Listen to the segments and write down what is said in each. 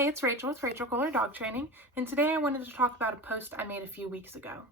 Hey, it's Rachel with Rachel Kohler Dog Training, and today I wanted to talk about a post I made a few weeks ago.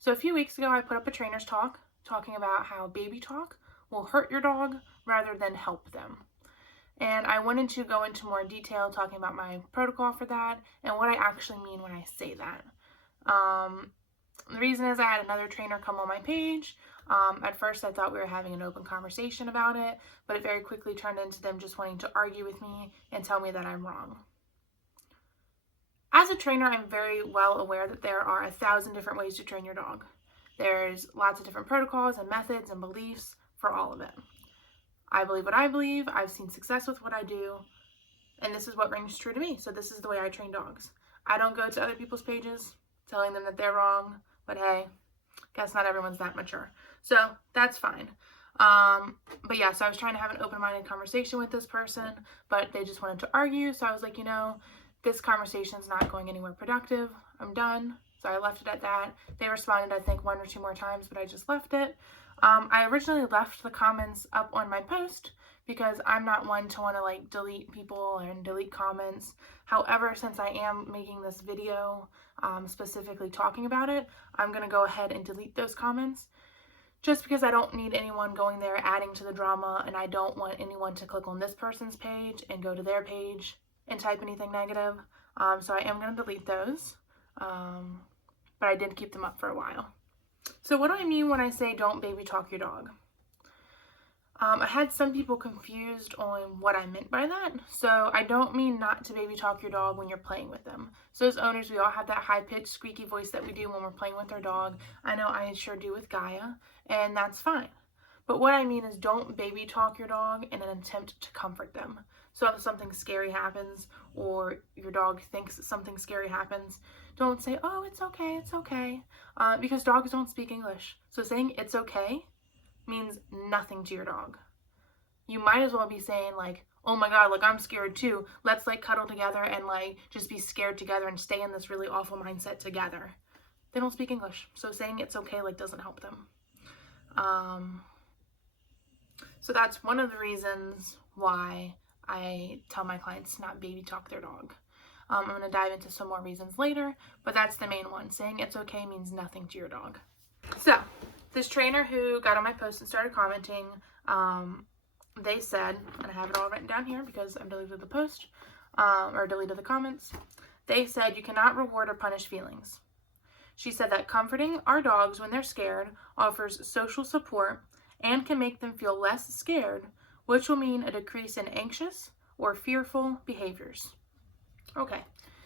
So a few weeks ago I put up a trainer's talk talking about how baby talk will hurt your dog rather than help them. And I wanted to go into more detail talking about my protocol for that and what I actually mean when I say that. The reason is I had another trainer come on my page. At first I thought we were having an open conversation about it, but it very quickly turned into them just wanting to argue with me and tell me that I'm wrong. As a trainer, I'm very well aware that there are 1,000 different ways to train your dog. There's lots of different protocols and methods and beliefs for all of it. I believe what I believe, I've seen success with what I do, and this is what rings true to me. So this is the way I train dogs. I don't go to other people's pages telling them that they're wrong, but hey, guess not everyone's that mature. So that's fine. But yeah, so I was trying to have an open-minded conversation with this person, but they just wanted to argue. So I was like, this conversation's not going anywhere productive. I'm done. So I left it at that. They responded, I think, 1 or 2 more times, but I just left it. I originally left the comments up on my post because I'm not one to want to delete people and delete comments. However, since I am making this video specifically talking about it, I'm going to go ahead and delete those comments just because I don't need anyone going there adding to the drama, and I don't want anyone to click on this person's page and go to their page and type anything negative. So I am going to delete those, but I did keep them up for a while. So what do I mean when I say don't baby talk your dog? I had some people confused on what I meant by that. So I don't mean not to baby talk your dog when you're playing with them. So as owners, we all have that high-pitched, squeaky voice that we do when we're playing with our dog. I know I sure do with Gaia, and that's fine. But what I mean is don't baby talk your dog in an attempt to comfort them. So if something scary happens or your dog thinks something scary happens, don't say, oh, it's okay, because dogs don't speak English. So saying it's okay means nothing to your dog. You might as well be saying oh my God, I'm scared too. Let's cuddle together and just be scared together and stay in this really awful mindset together. They don't speak English. So saying it's okay doesn't help them. So that's one of the reasons why I tell my clients to not baby talk their dog. I'm going to dive into some more reasons later, but that's the main one. Saying it's okay means nothing to your dog. So this trainer who got on my post and started commenting, they said, and I have it all written down here because I've deleted the post, or deleted the comments. They said you cannot reward or punish feelings. She said that comforting our dogs when they're scared offers social support and can make them feel less scared, which will mean a decrease in anxious or fearful behaviors. Okay,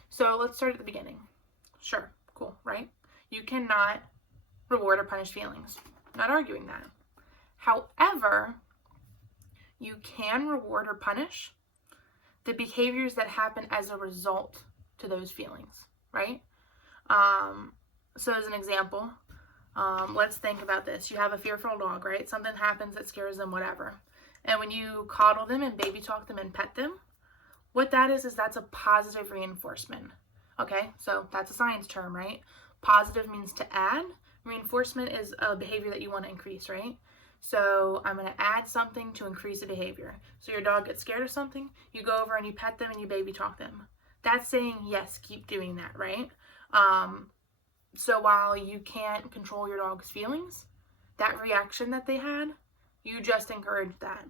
so let's start at the beginning. Sure, cool, right? You cannot reward or punish feelings. Not arguing that. However, you can reward or punish the behaviors that happen as a result to those feelings, right? So as an example, let's think about this. You have a fearful dog, right? Something happens that scares them, whatever. And when you coddle them and baby talk them and pet them, what that is that's a positive reinforcement. Okay, so that's a science term, right? Positive means to add. Reinforcement is a behavior that you want to increase, right? So I'm going to add something to increase a behavior. So your dog gets scared of something, you go over and you pet them and you baby talk them. That's saying, yes, keep doing that, right? So while you can't control your dog's feelings, that reaction that they had, you just encouraged that.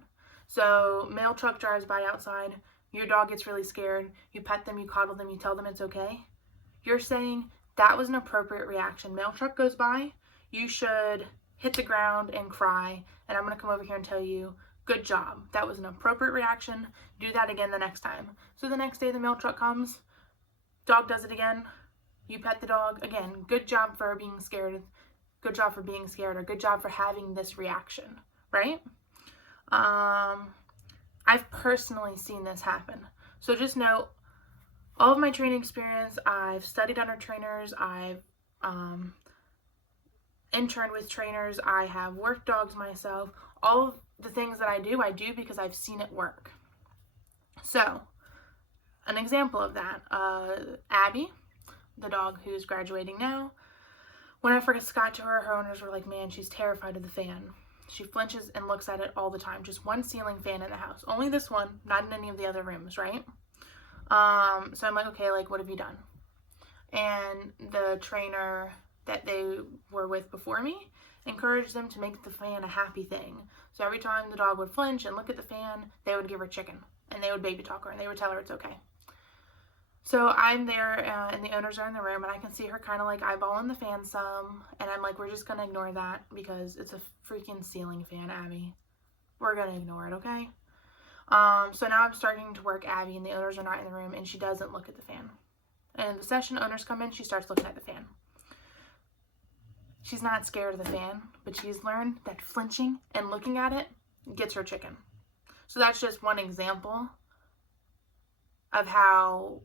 So mail truck drives by outside, your dog gets really scared, you pet them, you coddle them, you tell them it's okay. You're saying that was an appropriate reaction. Mail truck goes by, you should hit the ground and cry, and I'm going to come over here and tell you, good job. That was an appropriate reaction. Do that again the next time. So the next day the mail truck comes, dog does it again, you pet the dog, again, good job for being scared, good job for being scared, or good job for having this reaction, right? I've personally seen this happen. So just know, all of my training experience, I've studied under trainers, I've interned with trainers, I have worked dogs myself. All of the things that I do because I've seen it work. So, an example of that, Abby, the dog who's graduating now, when I first got to her owners were like, man, she's terrified of the fan. She flinches and looks at it all the time. Just one ceiling fan in the house. Only this one, not in any of the other rooms, right? So I'm like, okay, like, what have you done? And the trainer that they were with before me encouraged them to make the fan a happy thing. So every time the dog would flinch and look at the fan, they would give her chicken, and they would baby talk her, and they would tell her it's okay. So I'm there, and the owners are in the room, and I can see her kind of like eyeballing the fan some, and I'm like, we're just going to ignore that because it's a freaking ceiling fan, Abby. We're going to ignore it, okay? So now I'm starting to work Abby, and the owners are not in the room, and she doesn't look at the fan. And the session owners come in, she starts looking at the fan. She's not scared of the fan, but she's learned that flinching and looking at it gets her chicken. So that's just one example of how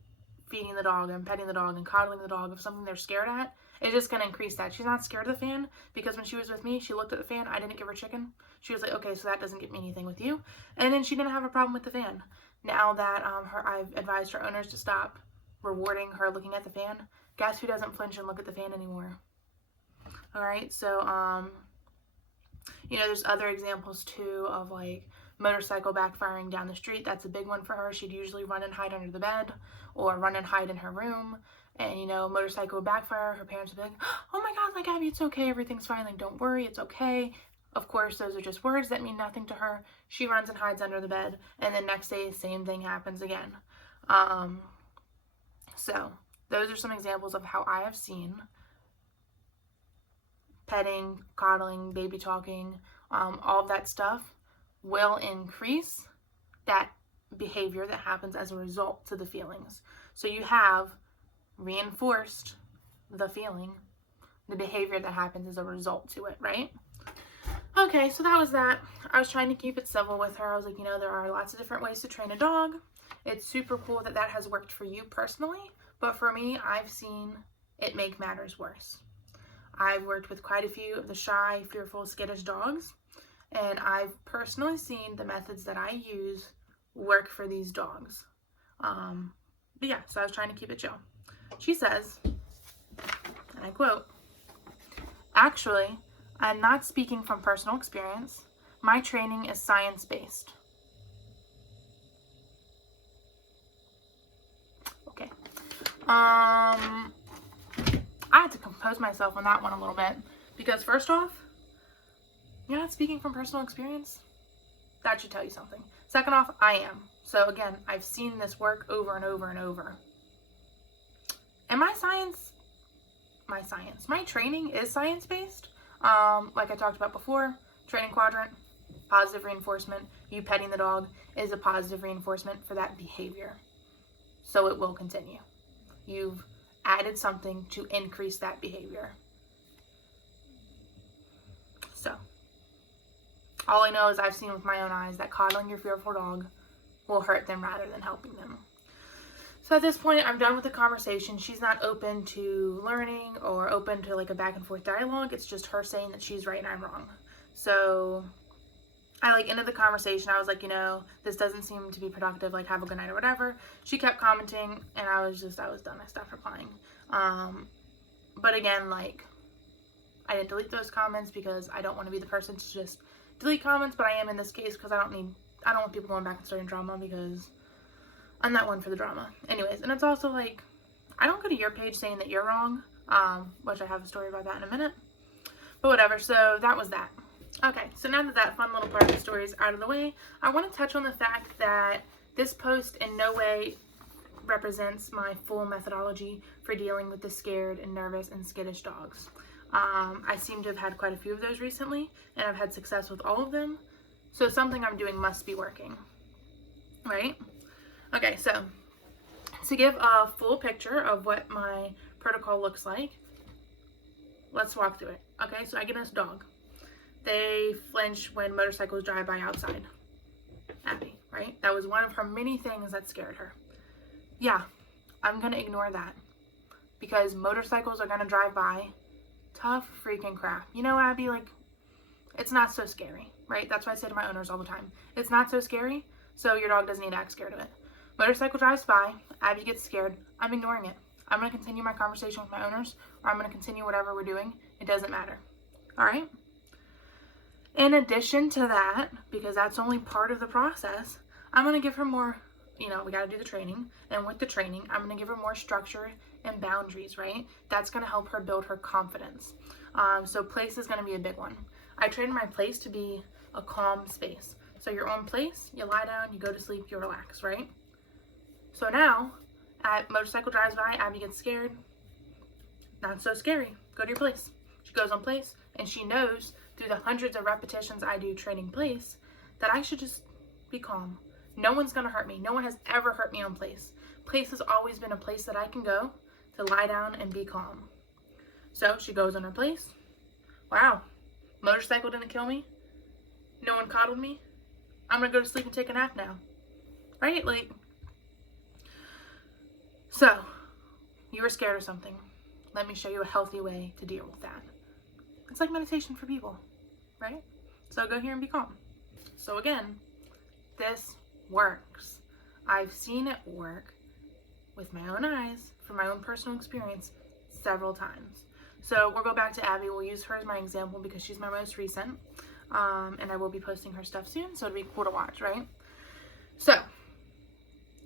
feeding the dog and petting the dog and coddling the dog of something they're scared at is just going to increase that. She's not scared of the fan because when she was with me, she looked at the fan. I didn't give her chicken. She was like, okay, so that doesn't get me anything with you. And then she didn't have a problem with the fan. Now that I've advised her owners to stop rewarding her looking at the fan, guess who doesn't flinch and look at the fan anymore? All right, so, there's other examples too of like motorcycle backfiring down the street. That's a big one for her. She'd usually run and hide under the bed or run and hide in her room. And, motorcycle would backfire. Her parents would be like, oh my God, like, Abby, it's okay. Everything's fine. Like, don't worry. It's okay. Of course, those are just words that mean nothing to her. She runs and hides under the bed. And then next day, same thing happens again. So those are some examples of how I have seen petting, coddling, baby talking, all of that stuff will increase that behavior that happens as a result to the feelings. So you have reinforced the feeling, the behavior that happens as a result to it, right? Okay, so that was that. I was trying to keep it civil with her. I was like, there are lots of different ways to train a dog. It's super cool that that has worked for you personally, but for me, I've seen it make matters worse. I've worked with quite a few of the shy, fearful, skittish dogs, and I've personally seen the methods that I use work for these dogs. But yeah, so I was trying to keep it chill. She says, and I quote, "Actually, I'm not speaking from personal experience. My training is science-based." Okay. I had to compose myself on that one a little bit because first off, you're not speaking from personal experience. That should tell you something. Second off, I am. So again, I've seen this work over and over and over. And my training is science-based. Like I talked about before, training quadrant, positive reinforcement. You petting the dog is a positive reinforcement for that behavior. So it will continue. You've added something to increase that behavior. So, all I know is I've seen with my own eyes that coddling your fearful dog will hurt them rather than helping them. So at this point, I'm done with the conversation. She's not open to learning or open to like a back and forth dialogue. It's just her saying that she's right and I'm wrong. So I ended the conversation. I was like, this doesn't seem to be productive. Like, have a good night or whatever. She kept commenting and I was done. I stopped replying. But again, I didn't delete those comments because I don't want to be the person to just delete comments, but I am in this case because I don't want people going back and starting drama because I'm not one for the drama. Anyways, and it's also I don't go to your page saying that you're wrong, which I have a story about that in a minute. But whatever, so that was that. Okay, so now that that fun little part of the story is out of the way, I want to touch on the fact that this post in no way represents my full methodology for dealing with the scared and nervous and skittish dogs. I seem to have had quite a few of those recently, and I've had success with all of them, so something I'm doing must be working, right? Okay, so to give a full picture of what my protocol looks like, let's walk through it. Okay, so I get this dog. They flinch when motorcycles drive by outside. Abby, right? That was one of her many things that scared her. Yeah, I'm going to ignore that because motorcycles are going to drive by. Tough freaking crap. Abby, it's not so scary, right? That's why I say to my owners all the time. It's not so scary, so your dog doesn't need to act scared of it. Motorcycle drives by, Abby gets scared, I'm ignoring it. I'm going to continue my conversation with my owners, or I'm going to continue whatever we're doing. It doesn't matter. All right? In addition to that, because that's only part of the process, I'm going to give her more we got to do the training. And with the training, I'm going to give her more structure and boundaries, right? That's going to help her build her confidence. So place is going to be a big one. I train my place to be a calm space. So your own place, you lie down, you go to sleep, you relax, right? So now, motorcycle drives by, Abby gets scared. Not so scary. Go to your place. She goes on place, and she knows through the hundreds of repetitions I do training place that I should just be calm. No one's going to hurt me. No one has ever hurt me on place. Place has always been a place that I can go to lie down and be calm. So she goes on her place. Wow, motorcycle didn't kill me. No one coddled me. I'm going to go to sleep and take a nap now. Right? So, you were scared of something. Let me show you a healthy way to deal with that. It's like meditation for people, right? So go here and be calm. So again, this works. I've seen it work with my own eyes from my own personal experience several times. So we'll go back to Abby. We'll use her as my example because she's my most recent. And I will be posting her stuff soon, so it'll be cool to watch, right? So,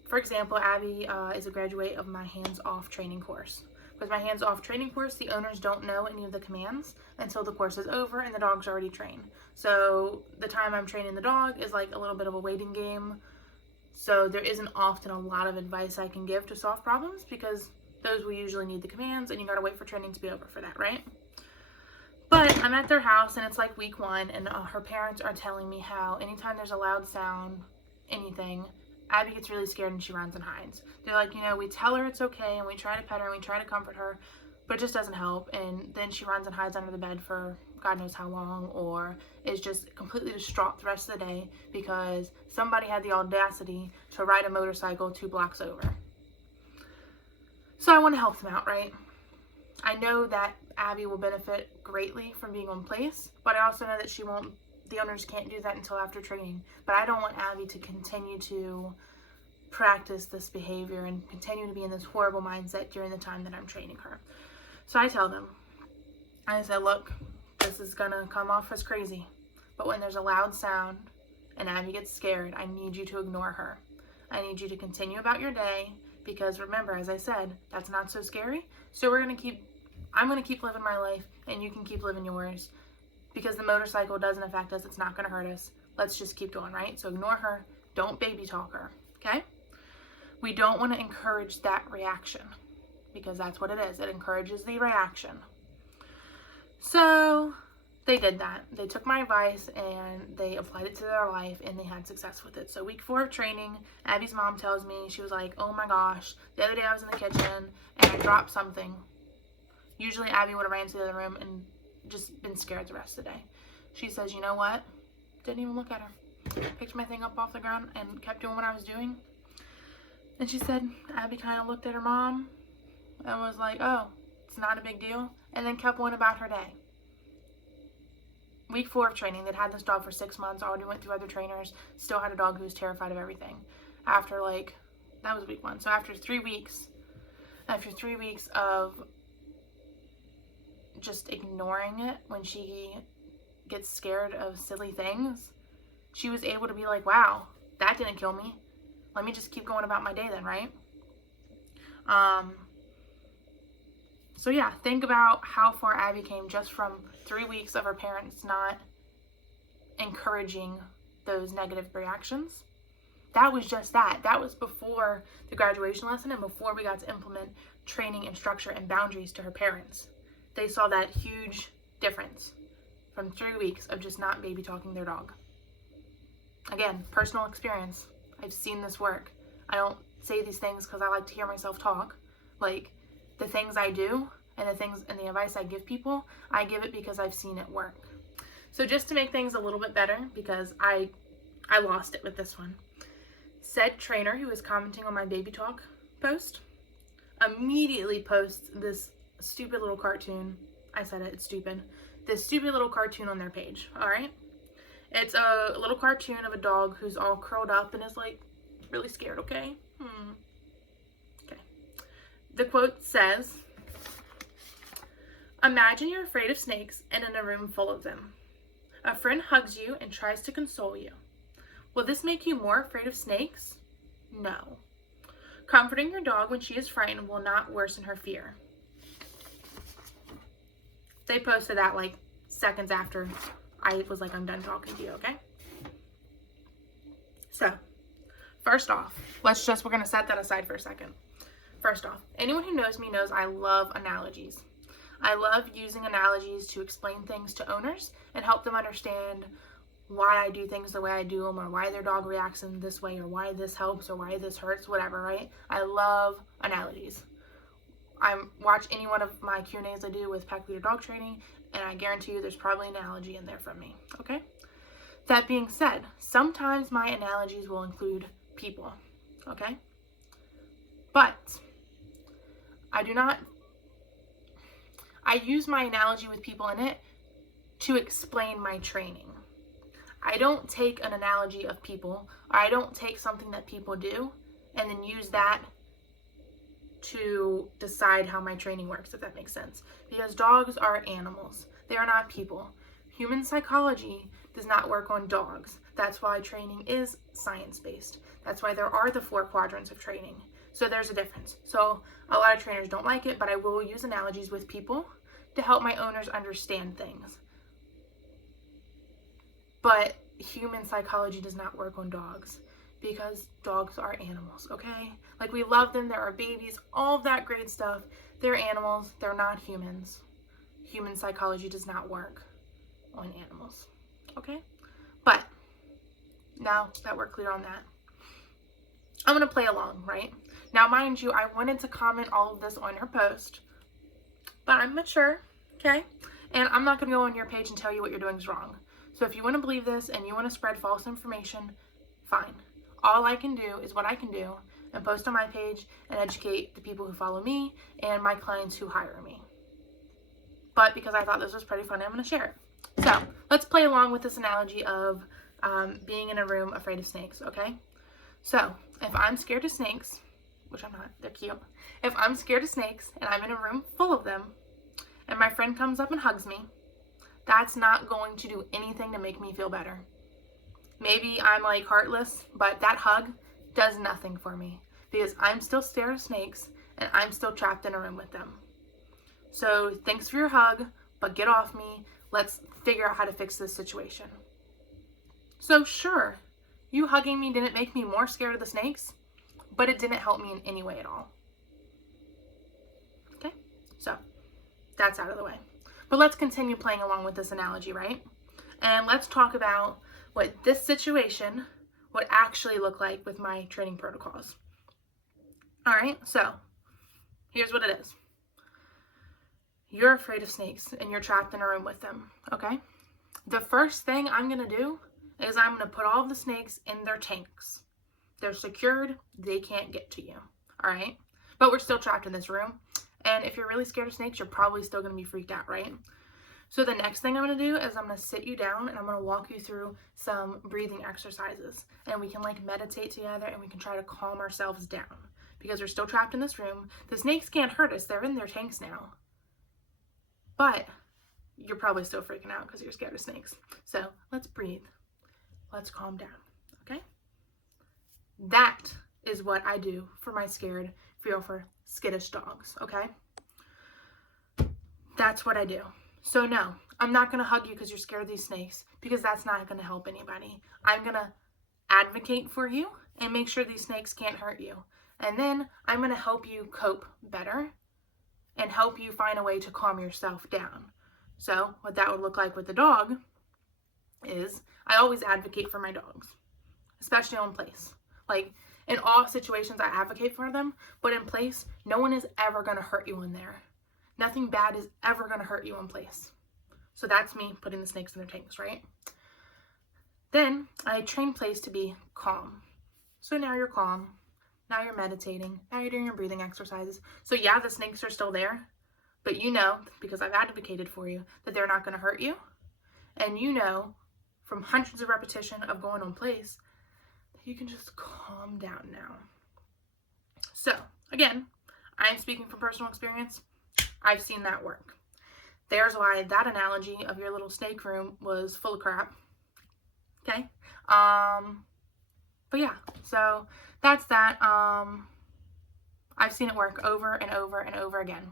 for example, Abby is a graduate of my hands-off training course. With my hands-off training course, the owners don't know any of the commands until the course is over and the dog's already trained. So the time I'm training the dog is like a little bit of a waiting game. So there isn't often a lot of advice I can give to solve problems because those will usually need the commands and you gotta wait for training to be over for that, right? But I'm at their house and it's like week 1 and her parents are telling me how anytime there's a loud sound, anything, Abby gets really scared and she runs and hides. They're like, we tell her it's okay and we try to pet her and we try to comfort her, but it just doesn't help. And then she runs and hides under the bed for God knows how long, or is just completely distraught the rest of the day because somebody had the audacity to ride a motorcycle 2 blocks over. So I want to help them out, right? I know that Abby will benefit greatly from being on place, but I also know that the owners can't do that until after training. But I don't want Abby to continue to practice this behavior and continue to be in this horrible mindset during the time that I'm training her. So I tell them, I said, look, this is gonna come off as crazy, but when there's a loud sound and Abby gets scared, I need you to ignore her. I need you to continue about your day because remember, as I said, that's not so scary. So I'm gonna keep living my life and you can keep living yours. Because the motorcycle doesn't affect us, it's not going to hurt us. Let's just keep going, right? So ignore her. Don't baby talk her, okay? We don't want to encourage that reaction because that's what it is. It encourages the reaction. So they did that. They took my advice and they applied it to their life and they had success with it. So week 4 of training, Abby's mom tells me, she was like, oh my gosh, the other day I was in the kitchen and I dropped something. Usually Abby would have ran to the other room and just been scared the rest of the day. She says, you know what? Didn't even look at her. Picked my thing up off the ground and kept doing what I was doing. And she said, Abby kind of looked at her mom and was like, oh, it's not a big deal. And then kept going about her day. Week 4 of training, they'd had this dog for 6 months, already went through other trainers, still had a dog who was terrified of everything. After that was week 1. So after 3 weeks of just ignoring it when she gets scared of silly things, she was able to be like, wow, that didn't kill me. Let me just keep going about my day then, right? So yeah, think about how far Abby came just from 3 weeks of her parents not encouraging those negative reactions. That was just that. That was before the graduation lesson and before we got to implement training and structure and boundaries to her parents. They saw that huge difference from 3 weeks of just not baby talking their dog. Again, personal experience. I've seen this work. I don't say these things because I like to hear myself talk. The things I do and the advice I give people, I give it because I've seen it work. So just to make things a little bit better, because I lost it with this one. Said trainer who was commenting on my baby talk post immediately posts this stupid little cartoon. I said it, it's stupid. This stupid little cartoon on their page, alright? It's a little cartoon of a dog who's all curled up and is really scared, okay? Okay. The quote says, imagine you're afraid of snakes and in a room full of them. A friend hugs you and tries to console you. Will this make you more afraid of snakes No. Comforting your dog when she is frightened will not worsen her fear. They posted that like seconds after I was like, I'm done talking to you, okay? So, first off, we're going to set that aside for a second. First off, anyone who knows me knows I love analogies. I love using analogies to explain things to owners and help them understand why I do things the way I do them, or why their dog reacts in this way, or why this helps, or why this hurts, whatever, right? I love analogies. I watch any one of my Q&As I do with Pack Leader Dog Training, and I guarantee you there's probably an analogy in there from me, okay? That being said, sometimes my analogies will include people, okay? But I use my analogy with people in it to explain my training. I don't take an analogy of people, or I don't take something that people do and then use that to decide how my training works, if that makes sense. Because dogs are animals. They are not people. Human psychology does not work on dogs. That's why training is science-based. That's why there are the 4 quadrants of training. So there's a difference. So a lot of trainers don't like it, but I will use analogies with people to help my owners understand things. But human psychology does not work on dogs, because dogs are animals, okay? Like, we love them, they're our babies, all of that great stuff. They're animals, they're not humans. Human psychology does not work on animals, okay? But now that we're clear on that, I'm gonna play along, right? Now, mind you, I wanted to comment all of this on your post, but I'm mature, okay? And I'm not gonna go on your page and tell you what you're doing is wrong. So if you want to believe this and you want to spread false information, fine. All I can do is what I can do and post on my page and educate the people who follow me and my clients who hire me. But because I thought this was pretty funny, I'm going to share it. So let's play along with this analogy of being in a room afraid of snakes, okay? So if I'm scared of snakes, which I'm not, they're cute. If I'm scared of snakes and I'm in a room full of them and my friend comes up and hugs me, that's not going to do anything to make me feel better. Maybe I'm like heartless, but that hug does nothing for me because I'm still scared of snakes and I'm still trapped in a room with them. So thanks for your hug, but get off me. Let's figure out how to fix this situation. So sure, you hugging me didn't make me more scared of the snakes, but it didn't help me in any way at all. Okay, so that's out of the way. But let's continue playing along with this analogy, right? And let's talk about what this situation would actually look like with my training protocols. All right, so here's what it is. You're afraid of snakes and you're trapped in a room with them, okay? The first thing I'm gonna do is I'm gonna put all of the snakes in their tanks. They're secured, they can't get to you, all right? But we're still trapped in this room. And if you're really scared of snakes, you're probably still going to be freaked out, right? So the next thing I'm going to do is I'm going to sit you down and I'm going to walk you through some breathing exercises. And we can like meditate together and we can try to calm ourselves down because we're still trapped in this room. The snakes can't hurt us. They're in their tanks now. But you're probably still freaking out because you're scared of snakes. So let's breathe. Let's calm down, okay? That is what I do for my scared, fearful, skittish dogs, okay? That's what I do. So no, I'm not going to hug you because you're scared of these snakes because that's not going to help anybody. I'm going to advocate for you and make sure these snakes can't hurt you. And then I'm going to help you cope better and help you find a way to calm yourself down. So what that would look like with the dog is I always advocate for my dogs, especially on place. Like, in all situations, I advocate for them, but in place, no one is ever going to hurt you in there. Nothing bad is ever going to hurt you in place. So that's me putting the snakes in their tanks, right? Then I train place to be calm. So now you're calm. Now you're meditating. Now you're doing your breathing exercises. So yeah, the snakes are still there, but you know, because I've advocated for you, that they're not going to hurt you. And you know, from hundreds of repetition of going on place, you can just calm down now. So, again, I'm speaking from personal experience. I've seen that work. There's why that analogy of your little snake room was full of crap. Okay? But yeah, so that's that. I've seen it work over and over and over again.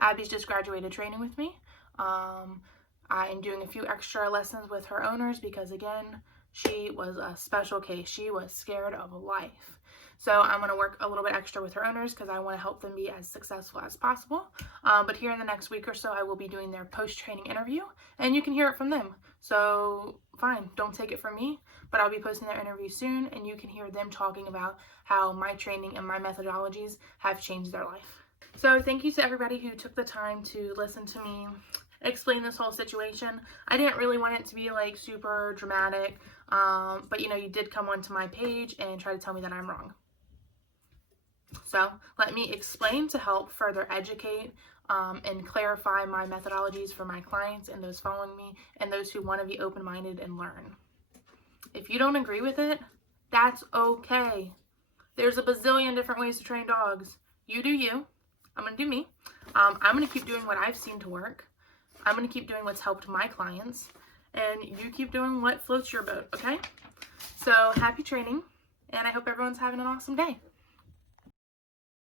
Abby's just graduated training with me. I'm doing a few extra lessons with her owners because, again, she was a special case. She was scared of life. So I'm going to work a little bit extra with her owners because I want to help them be as successful as possible. But here in the next week or so, I will be doing their post-training interview, and you can hear it from them. So fine, don't take it from me, but I'll be posting their interview soon, and you can hear them talking about how my training and my methodologies have changed their life. So thank you to everybody who took the time to listen to me explain this whole situation. I didn't really want it to be like super dramatic, but you did come onto my page and try to tell me that I'm wrong. So let me explain to help further educate and clarify my methodologies for my clients and those following me and those who want to be open-minded and learn. If you don't agree with it, that's okay. There's a bazillion different ways to train dogs. You do you. I'm going to do me. I'm going to keep doing what I've seen to work. I'm going to keep doing what's helped my clients. And you keep doing what floats your boat, okay? So happy training, and I hope everyone's having an awesome day.